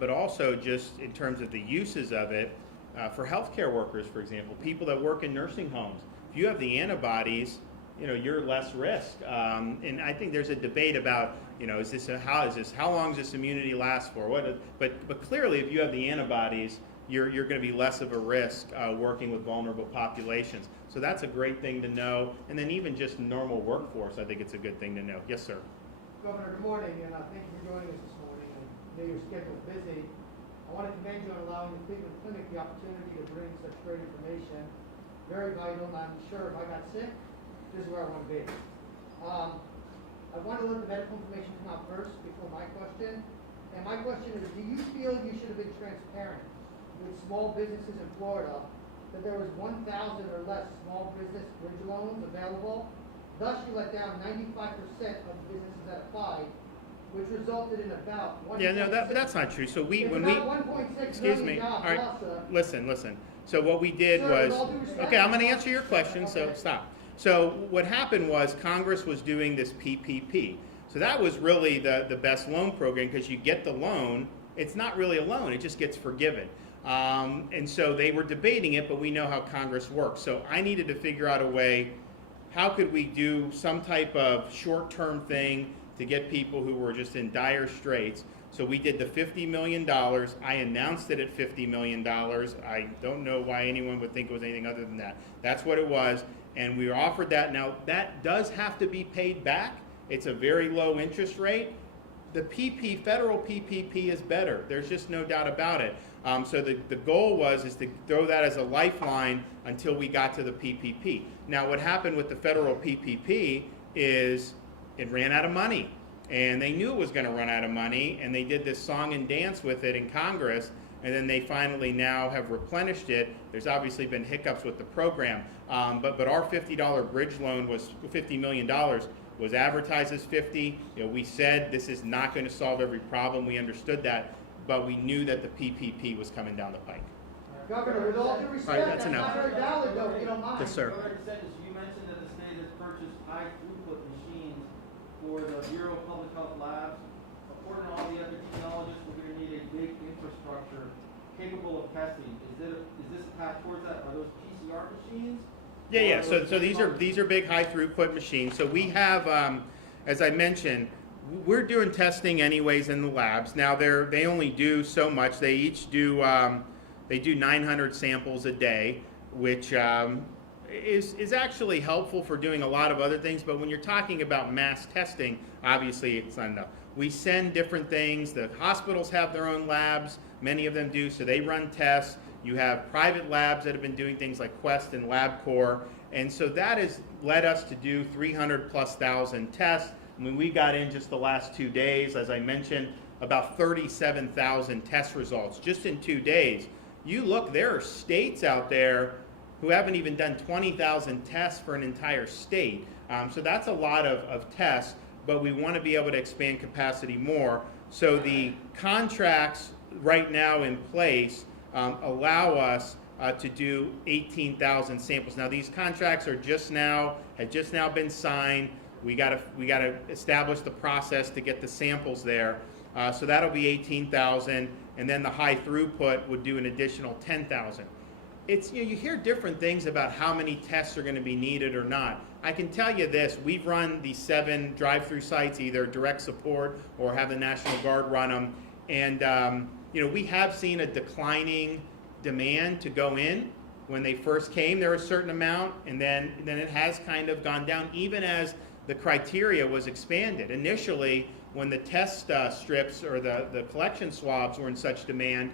but also just in terms of the uses of it for healthcare workers, for example, people that work in nursing homes. If you have the antibodies, you're less risk. And I think there's a debate about, how long does this immunity last for? But clearly, if you have the antibodies, you're going to be less of a risk working with vulnerable populations. So that's a great thing to know. And then even just normal workforce, I think it's a good thing to know. Yes, sir. Governor, good morning, and thank you for joining us this morning. I know your schedule's busy. I want to commend you on allowing the Cleveland Clinic the opportunity to bring such great information. Very vital, and I'm sure if I got sick, this is where I want to be. I want to let the medical information come out first before my question. And my question is, do you feel you should have been transparent with small businesses in Florida that there was 1,000 or less small business bridge loans available Thus, you let down 95% of the businesses that applied, which resulted in about 1.6. Yeah, no, that's not true. So It's when we, about 1.6 excuse million me, all jobs right, lost, sir. listen. So what we did Sir, was, with all due respect, okay, I'm gonna answer your question, so Okay. stop. So what happened was Congress was doing this PPP. So that was really the best loan program, because you get the loan, it's not really a loan, it just gets forgiven. And so they were debating it, but we know how Congress works. So I needed to figure out a way, how could we do some type of short-term thing to get people who were just in dire straits. So we did the $50 million. I announced it at $50 million. I don't know why anyone would think it was anything other than that. That's what it was, and we were offered that. Now, that does have to be paid back. It's a very low interest rate. The federal PPP is better. There's just no doubt about it. So the goal is to throw that as a lifeline until we got to the PPP. Now, what happened with the federal PPP is it ran out of money, and they knew it was going to run out of money, and they did this song and dance with it in Congress, and then they finally now have replenished it. There's obviously been hiccups with the program, but our $50 bridge loan was $50 million. Was advertised as 50. We said this is not going to solve every problem. We understood that, but we knew that the PPP was coming down the pike. Governor, with all due respect, that's that's enough. not very valid, though, if you don't mind. Yes, sir. Governor DeSantis, you mentioned that the state has purchased high throughput machines for the Bureau of Public Health labs. According to all the epidemiologists, we're going to need a big infrastructure capable of testing. Is this a path towards that? Are those PCR machines? Yeah. So these are big high throughput machines. So we have, as I mentioned, we're doing testing anyways in the labs. Now they only do so much. They each do 900 samples a day, which is actually helpful for doing a lot of other things. But when you're talking about mass testing, obviously it's not enough. We send different things. The hospitals have their own labs. Many of them do. So they run tests. You have private labs that have been doing things like Quest and LabCorp, and so that has led us to do 300,000+ tests. I mean, we got in just the last 2 days, as I mentioned, about 37,000 test results just in 2 days. You look, there are states out there who haven't even done 20,000 tests for an entire state. So that's a lot of tests, but we want to be able to expand capacity more. So the contracts right now in place allow us to do 18,000 samples. Now these contracts had just now been signed. We got to establish the process to get the samples there. So that'll be 18,000, and then the high throughput would do an additional 10,000. It's, you hear different things about how many tests are going to be needed or not. I can tell you this: we've run these 7 drive-through sites, either direct support or have the National Guard run them, and we have seen a declining demand to go in. When they first came, there was a certain amount, and then it has kind of gone down, even as the criteria was expanded. Initially, when the test strips or the collection swabs were in such demand,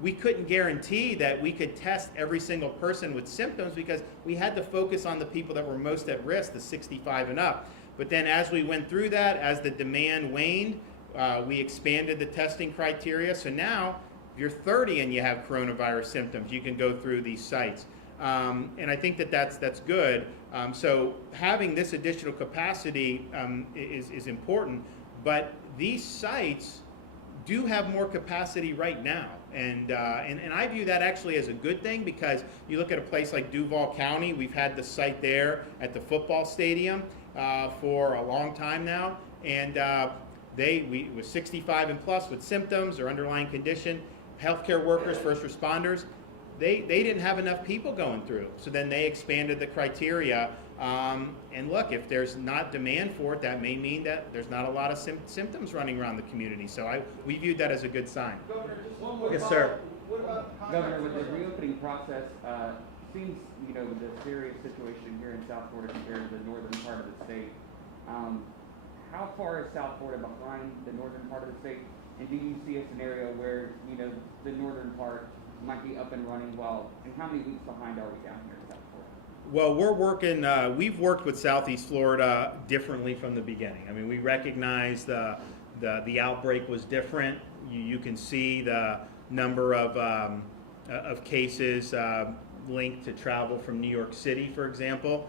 we couldn't guarantee that we could test every single person with symptoms, because we had to focus on the people that were most at risk, the 65 and up. But then as we went through that, as the demand waned, we expanded the testing criteria. So now, if you're 30 and you have coronavirus symptoms, you can go through these sites. And I think that's good. So having this additional capacity is important. But these sites do have more capacity right now. And I view that actually as a good thing, because you look at a place like Duval County, we've had the site there at the football stadium for a long time now. And we was 65 and plus with symptoms or underlying condition, healthcare workers, first responders, they didn't have enough people going through. So then they expanded the criteria. And look, if there's not demand for it, that may mean that there's not a lot of symptoms running around the community. So we viewed that as a good sign. Governor, just one more Yes, follow-up. sir. What about the Governor, contract with the with reopening process, seems, with the serious situation here in South Florida compared to the northern part of the state, how far is South Florida behind the northern part of the state? And do you see a scenario where, the northern part might be up and running and how many weeks behind are we down here in South Florida? Well, we've worked with Southeast Florida differently from the beginning. I mean, we recognize the outbreak was different. You can see the number of cases linked to travel from New York City, for example.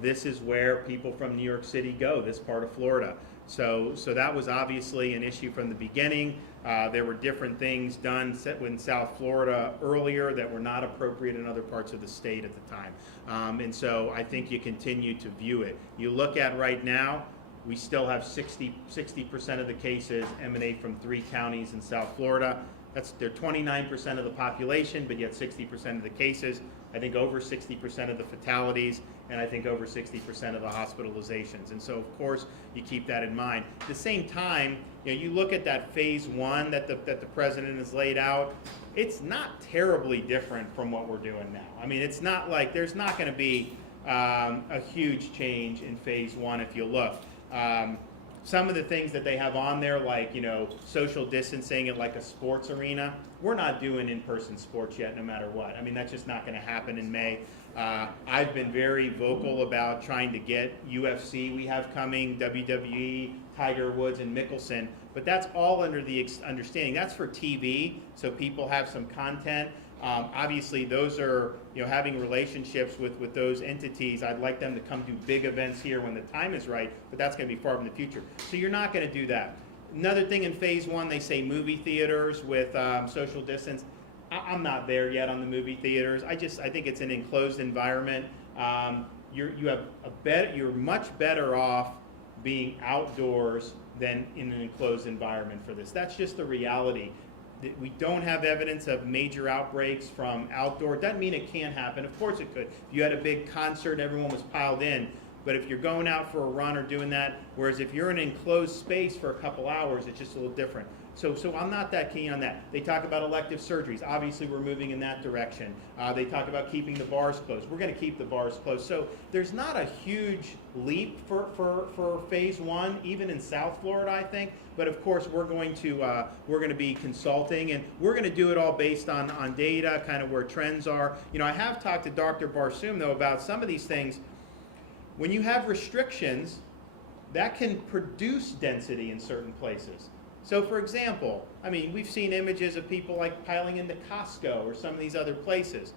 this is where people from New York City go, this part of Florida. So that was obviously an issue from the beginning. There were different things done in South Florida earlier that were not appropriate in other parts of the state at the time. And so I think you continue to view it. You look at right now, we still have 60% of the cases emanate from 3 counties in South Florida. They're 29% of the population, but yet 60% of the cases. I think over 60% of the fatalities, and I think over 60% of the hospitalizations. And so, of course, you keep that in mind. At the same time, you look at that phase 1 that the president has laid out. It's not terribly different from what we're doing now. I mean, it's not like there's not going to be a huge change in phase 1 if you look. Some of the things that they have on there, like, social distancing at like a sports arena, we're not doing in-person sports yet, no matter what. I mean, that's just not going to happen in May. I've been very vocal about trying to get UFC we have coming, WWE, Tiger Woods, and Mickelson, but that's all under the understanding. That's for TV, so people have some content. Obviously, those are, having relationships with those entities. I'd like them to come do big events here when the time is right, but that's going to be far in the future. So you're not going to do that. Another thing in phase 1, they say movie theaters with social distance. I'm not there yet on the movie theaters. I think it's an enclosed environment. You're much better off being outdoors than in an enclosed environment for this. That's just the reality. We don't have evidence of major outbreaks from outdoor. Doesn't mean it can't happen. Of course it could. If you had a big concert, everyone was piled in. But if you're going out for a run or doing that, whereas if you're in an enclosed space for a couple hours, it's just a little different. So I'm not that keen on that. They talk about elective surgeries. Obviously, we're moving in that direction. They talk about keeping the bars closed. We're going to keep the bars closed. So there's not a huge leap for phase 1, even in South Florida, I think. But of course, we're going to be consulting, and we're going to do it all based on data, kind of where trends are. I have talked to Dr. Barsoom, though, about some of these things. When you have restrictions, that can produce density in certain places. So, for example, we've seen images of people like piling into Costco or some of these other places.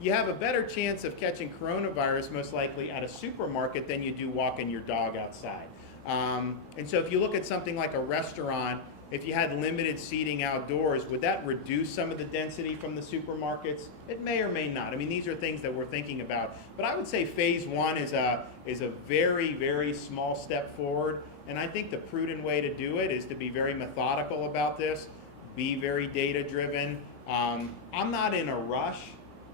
You have a better chance of catching coronavirus, most likely, at a supermarket than you do walking your dog outside. And so if you look at something like a restaurant, if you had limited seating outdoors, would that reduce some of the density from the supermarkets? It may or may not. These are things that we're thinking about. But I would say phase 1 is a very, very small step forward. And I think the prudent way to do it is to be very methodical about this, be very data driven. I'm not in a rush,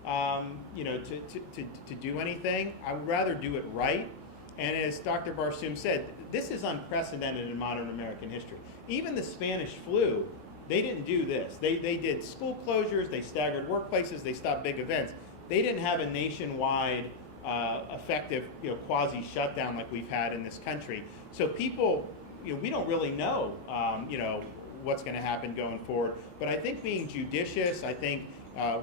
to do anything. I would rather do it right. And as Dr. Barsoom said, this is unprecedented in modern American history. Even the Spanish flu, they didn't do this. They did school closures, they staggered workplaces, they stopped big events. They didn't have a nationwide effective quasi shutdown like we've had in this country. So people, we don't really know what's going to happen going forward. But I think being judicious, I think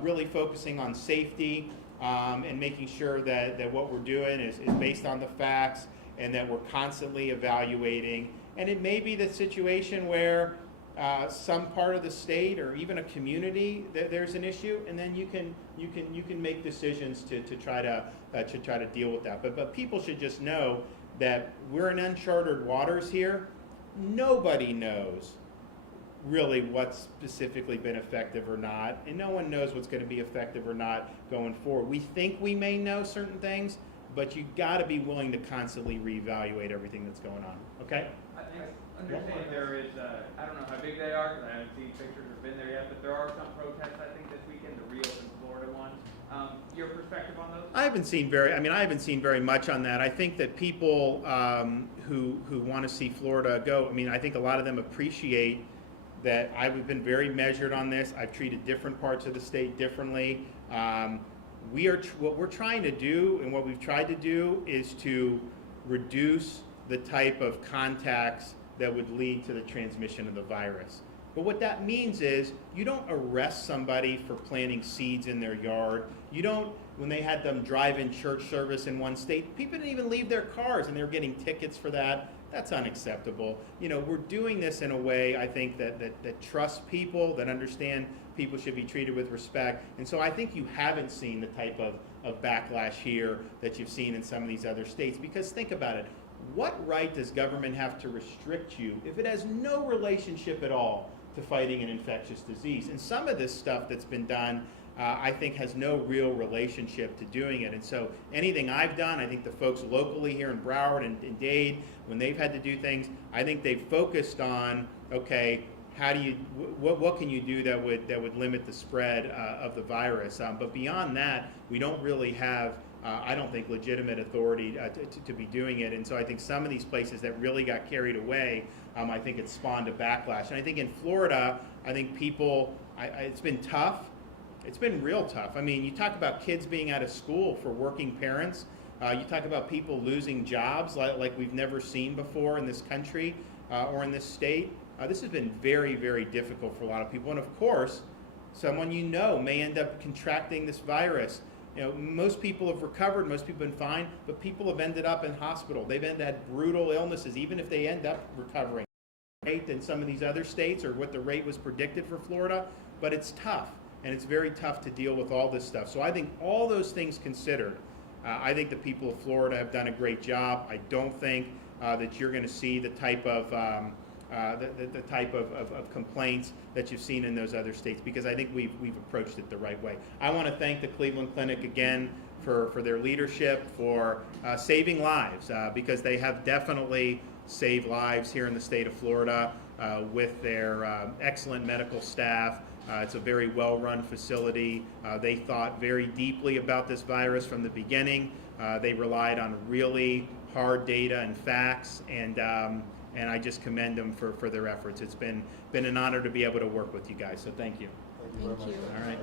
really focusing on safety and making sure that what we're doing is based on the facts and that we're constantly evaluating. And it may be the situation where some part of the state or even a community there's an issue, and then you can make decisions to try to deal with that. But people should just know that we're in uncharted waters here. Nobody knows really what's specifically been effective or not, and no one knows what's going to be effective or not going forward. We think we may know certain things, but you got to be willing to constantly reevaluate everything that's going on. Okay? I understand there is, I don't know how big they are, because I haven't seen pictures or been there yet, but there are some protests, I think, this weekend, the reopen Florida one. Your perspective on those? I haven't seen very much on that. I think that people who want to see Florida go, I think a lot of them appreciate that I've been very measured on this. I've treated different parts of the state differently. What we're trying to do and what we've tried to do is to reduce the type of contacts that would lead to the transmission of the virus. But what that means is you don't arrest somebody for planting seeds in their yard. You don't, when they had them drive-in church service in one state, people didn't even leave their cars and they were getting tickets for that. That's unacceptable. You know, we're doing this in a way, I think, that trusts people, that understand people should be treated with respect. And so I think you haven't seen the type of backlash here that you've seen in some of these other states. Because think about it, what right does government have to restrict you if it has no relationship at all to fighting an infectious disease? And some of this stuff that's been done, I think, has no real relationship to doing it. And so anything I've done, I think the folks locally here in Broward and Dade, when they've had to do things, I think they've focused on, okay, how do you, what can you do that would limit the spread of the virus? But beyond that, we don't really have, I don't think, legitimate authority to be doing it. And so I think some of these places that really got carried away, I think it spawned a backlash. And I think in Florida, I think people, it's been tough. It's been real tough. I mean, you talk about kids being out of school for working parents. You talk about people losing jobs like we've never seen before in this country or in this state. This has been very, very difficult for a lot of people. And of course, someone you know may end up contracting this virus. You know, most people have recovered, most people have been fine, but people have ended up in hospital. They've had brutal illnesses, even if they end up recovering. Rate than some of these other states, or what the rate was predicted for Florida, but it's tough. And it's very tough to deal with all this stuff. So I think all those things considered, I think the people of Florida have done a great job. I don't think that you're going to see the type of the type of complaints that you've seen in those other states, because I think we've approached it the right way. I want to thank the Cleveland Clinic again for their leadership, for saving lives, because they have definitely saved lives here in the state of Florida with their excellent medical staff. It's a very well-run facility. They thought very deeply about this virus from the beginning. They relied on really hard data and facts, and I just commend them for their efforts. It's been an honor to be able to work with you guys, so thank you. Thank you. All right.